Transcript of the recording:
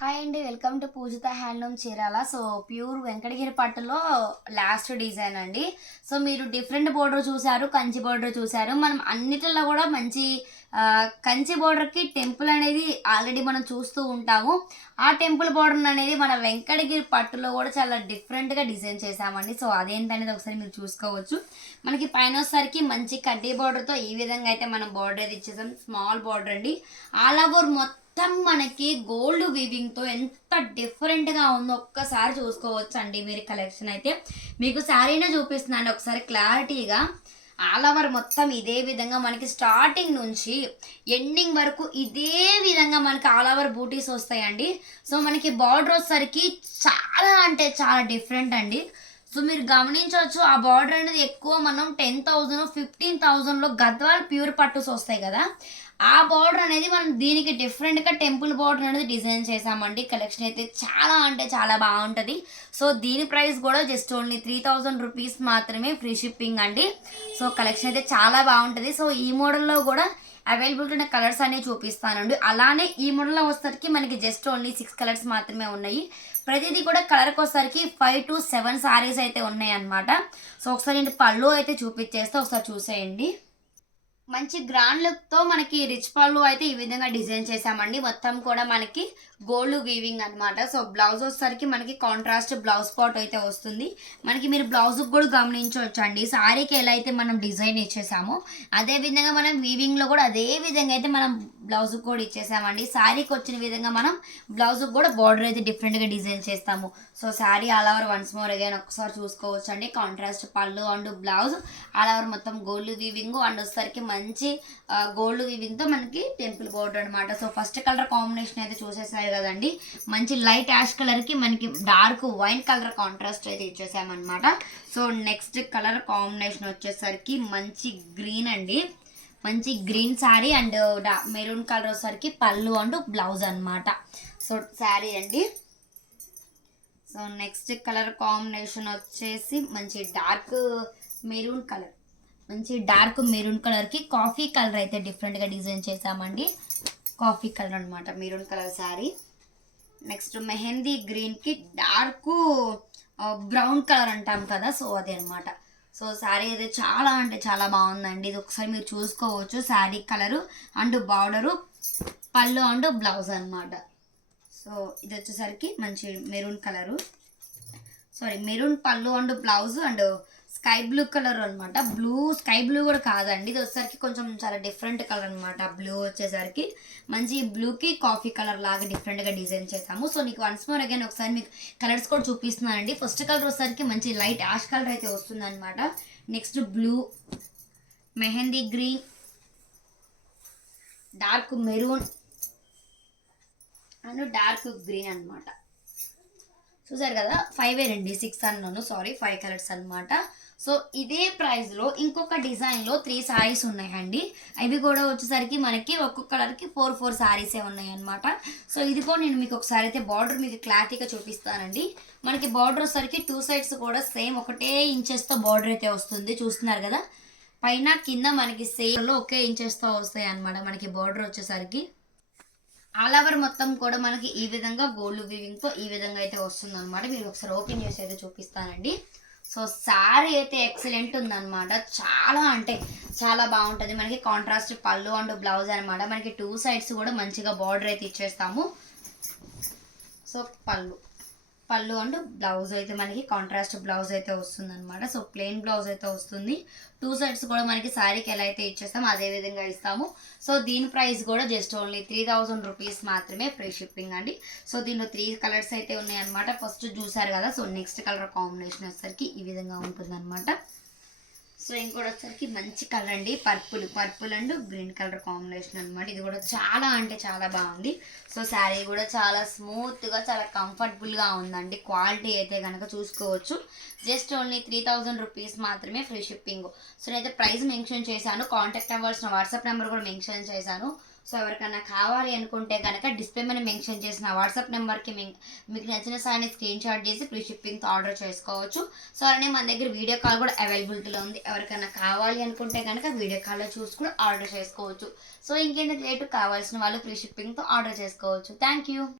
Hi అండి, welcome to Pujitha handloom Chirala. So pure Venkatagiri పట్టులో last design అండి. సో మీరు డిఫరెంట్ బోర్డర్ చూసారు, కంచి బోర్డర్ చూసారు. మనం అన్నిటిలో కూడా మంచి కంచి బోర్డర్కి టెంపుల్ అనేది ఆల్రెడీ మనం చూస్తూ ఉంటాము. ఆ టెంపుల్ బోర్డర్ అనేది మన వెంకటగిరి పట్టులో కూడా చాలా డిఫరెంట్గా డిజైన్ చేసామండి. సో అదేంటనేది ఒకసారి మీరు చూసుకోవచ్చు. మనకి పైన వచ్చేసరికి మంచి కడ్డీ బోర్డర్తో ఈ విధంగా అయితే మనం బోర్డర్ అయితే ఇచ్చేసాం. స్మాల్ బోర్డర్ అండి. ఆల్ ఓవర్ మొత్తం మనకి గోల్డ్ వీవింగ్తో ఎంత డిఫరెంట్గా ఉందో ఒక్కసారి చూసుకోవచ్చు అండి. మీరు కలెక్షన్ అయితే మీకు శారీనే చూపిస్తున్నాను ఒకసారి క్లారిటీగా. ఆల్ ఓవర్ మొత్తం ఇదే విధంగా మనకి స్టార్టింగ్ నుంచి ఎండింగ్ వరకు ఇదే విధంగా మనకి ఆల్ ఓవర్ బూటీస్ వస్తాయండి. సో మనకి బార్డర్ వచ్చేసరికి చాలా అంటే చాలా డిఫరెంట్ అండి. సో మీరు గమనించవచ్చు, ఆ బార్డర్ అనేది ఎక్కువ మనం 10,000 15,000లో గద్వాల్ ప్యూర్ పట్టుస్ వస్తాయి కదా, ఆ బార్డర్ అనేది మనం దీనికి డిఫరెంట్గా టెంపుల్ బార్డర్ అనేది డిజైన్ చేసామండి. కలెక్షన్ అయితే చాలా అంటే చాలా బాగుంటుంది. సో దీని ప్రైస్ కూడా జస్ట్ ఓన్లీ 3,000 రూపీస్ మాత్రమే, ఫ్రీ షిప్పింగ్ అండి. సో కలెక్షన్ అయితే చాలా బాగుంటుంది. సో ఈ మోడల్లో కూడా అవైలబిలిటీ ఉన్న కలర్స్ అనేవి చూపిస్తానండి. అలానే ఈ మోడల్లో వచ్చేసరికి మనకి జస్ట్ ఓన్లీ 6 కలర్స్ మాత్రమే ఉన్నాయి. ప్రతిదీ కూడా కలర్కి వచ్చేసరికి 5 to 7 సారీస్ అయితే ఉన్నాయి అన్నమాట. సో ఒకసారి నేను పళ్ళు అయితే చూపించేస్తే ఒకసారి చూసేయండి. మంచి గ్రాండ్ లుక్తో మనకి రిచ్ పళ్ళు అయితే ఈ విధంగా డిజైన్ చేసామండి. మొత్తం కూడా మనకి గోల్డ్ వీవింగ్ అనమాట. సో బ్లౌజ్ వచ్చేసరికి మనకి కాంట్రాస్ట్ బ్లౌజ్ పాట్ అయితే వస్తుంది. మనకి మీరు బ్లౌజ్కి కూడా గమనించవచ్చు అండి, శారీకి ఎలా అయితే మనం డిజైన్ ఇచ్చేసామో అదే విధంగా మనం వీవింగ్లో కూడా అదే విధంగా అయితే మనం బ్లౌజ్కి కూడా ఇచ్చేసామండి. శారీకి వచ్చిన విధంగా మనం బ్లౌజ్కి కూడా బార్డర్ అయితే డిఫరెంట్గా డిజైన్ చేస్తాము. So sari all over once more again ఒకసారి చూసుకోవచ్చు అండి. కాంట్రాస్ట్ పళ్ళు అండ్ బ్లౌజ్ ఆల్ ఓవర్ మొత్తం గోల్డ్ వీవింగ్ అండ్ వచ్చేసరికి మంచి గోల్డ్ వీవింగ్తో మనకి టెంపుల్ బోర్డర్ అనమాట. సో ఫస్ట్ కలర్ కాంబినేషన్ అయితే చూసేసారు కదండి. మంచి లైట్ యాష్ కలర్కి మనకి డార్క్ వైన్ కలర్ కాంట్రాస్ట్ అయితే ఇచ్చేసామన్నమాట. సో నెక్స్ట్ కలర్ కాంబినేషన్ వచ్చేసరికి మంచి గ్రీన్ అండి. మంచి green sari and maroon colour వచ్చేసరికి పళ్ళు అండ్ బ్లౌజ్ అనమాట. సో శారీ అండి. సో నెక్స్ట్ కలర్ కాంబినేషన్ వచ్చేసి మంచి డార్క్ మెరూన్ కలర్. మంచి డార్క్ మెరూన్ కలర్కి కాఫీ కలర్ అయితే డిఫరెంట్గా డిజైన్ చేసామండి. కాఫీ కలర్ అనమాట, maroon colour sari. Next mehndi గ్రీన్కి డార్క్ బ్రౌన్ కలర్ అంటాం కదా, సో అదే అనమాట. సో శారీ అయితే చాలా అంటే చాలా బాగుందండి. ఇది ఒకసారి మీరు చూసుకోవచ్చు. శారీ కలరు అండ్ బార్డరు పళ్ళు అండ్ బ్లౌజ్ అనమాట. సో ఇది వచ్చేసరికి మంచి మెరూన్ కలరు, సారీ మెరూన్ పళ్ళు and blouse and sky blue colour అనమాట. బ్లూ స్కై బ్లూ కూడా కాదండి, ఇది వచ్చేసరికి కొంచెం చాలా డిఫరెంట్ కలర్ అనమాట. బ్లూ వచ్చేసరికి మంచి బ్లూకి కాఫీ కలర్ లాగా డిఫరెంట్గా డిజైన్ చేసాము. సో నీకు వన్స్ మోర్ అగైన్ ఒకసారి మీకు కలర్స్ కూడా చూపిస్తున్నానండి. ఫస్ట్ కలర్ వచ్చేసరికి మంచి లైట్ యాష్ కలర్ అయితే వస్తుంది అనమాట. Next blue, mehndi green, dark maroon and dark green అనమాట. చూసారు కదా, 5 రండి, 6 అన్నాను, సారీ 5 కలర్స్ అనమాట. సో ఇదే ప్రైస్లో ఇంకొక డిజైన్లో 3 సారీస్ ఉన్నాయండి. అవి కూడా వచ్చేసరికి మనకి ఒక్కొక్క కలర్కి 4 సారీసే ఉన్నాయి అనమాట. సో ఇది కూడా నేను మీకు ఒకసారి అయితే బార్డర్ మీకు క్లారిటీగా చూపిస్తానండి. మనకి బార్డర్ వచ్చేసరికి 2 సైడ్స్ కూడా సేమ్ ఒకటే ఇంచెస్తో బార్డర్ అయితే వస్తుంది. చూస్తున్నారు కదా, పైన కింద మనకి సేమ్లో ఒకే ఇంచెస్తో వస్తాయి అనమాట. మనకి బార్డర్ వచ్చేసరికి ఆల్ ఓవర్ మొత్తం కూడా మనకి ఈ విధంగా గోల్డ్ వీవింగ్తో ఈ విధంగా అయితే వస్తుంది అనమాట. మీరు ఒకసారి ఓపెన్ చేసి అయితే చూపిస్తానండి. సో శారీ అయితే ఎక్సలెంట్ ఉందన్నమాట. చాలా అంటే చాలా బాగుంటుంది. మనకి కాంట్రాస్ట్ పళ్ళు అండ్ బ్లౌజ్ అనమాట. మనకి 2 సైడ్స్ కూడా మంచిగా బార్డర్ అయితే ఇచ్చేస్తాము. సో పళ్ళు అండ్ బ్లౌజ్ అయితే మనకి కాంట్రాస్ట్ బ్లౌజ్ అయితే వస్తుంది అనమాట. సో ప్లెయిన్ బ్లౌజ్ అయితే వస్తుంది. 2 సైడ్స్ కూడా మనకి శారీకి ఎలా అయితే ఇచ్చేస్తామో అదే విధంగా ఇస్తాము. సో దీని ప్రైస్ కూడా జస్ట్ ఓన్లీ 3,000 రూపీస్ మాత్రమే, ఫ్రీ షిప్పింగ్ అండి. సో దీనిలో 3 కలర్స్ అయితే ఉన్నాయన్నమాట. ఫస్ట్ చూసారు కదా. సో నెక్స్ట్ కలర్ కాంబినేషన్ వచ్చేసరికి ఈ విధంగా ఉంటుంది అనమాట. సో ఇంకోటి వచ్చేసరికి మంచి కలర్ అండి, purple and green colour combination అనమాట. ఇది కూడా చాలా అంటే చాలా బాగుంది. సో శారీ కూడా చాలా స్మూత్గా చాలా కంఫర్టబుల్గా ఉందండి. క్వాలిటీ అయితే కనుక చూసుకోవచ్చు. జస్ట్ ఓన్లీ 3,000 రూపీస్ మాత్రమే, ఫ్రీ షిప్పింగ్. సో నేనైతే ప్రైస్ మెన్షన్ చేశాను, కాంటాక్ట్ అవ్వాల్సిన వాట్సాప్ నెంబర్ కూడా మెన్షన్ చేశాను. సో ఎవరికైనా కావాలి అనుకుంటే కనుక డిస్ప్లే మీద మెన్షన్ చేసిన వాట్సాప్ నెంబర్కి మీకు నచ్చిన సారీని స్క్రీన్ షాట్ చేసి ఫ్రీ షిప్పింగ్తో ఆర్డర్ చేసుకోవచ్చు. సో అలానే మన దగ్గర వీడియో కాల్ కూడా అవైలబిలిటీలో ఉంది. ఎవరికైనా కావాలి అనుకుంటే కనుక వీడియో కాల్లో చూసి కూడా ఆర్డర్ చేసుకోవచ్చు. సో ఇంకేంటి లేటు, కావాల్సిన వాళ్ళు ఫ్రీ షిప్పింగ్తో ఆర్డర్ చేసుకోవచ్చు. Thank you.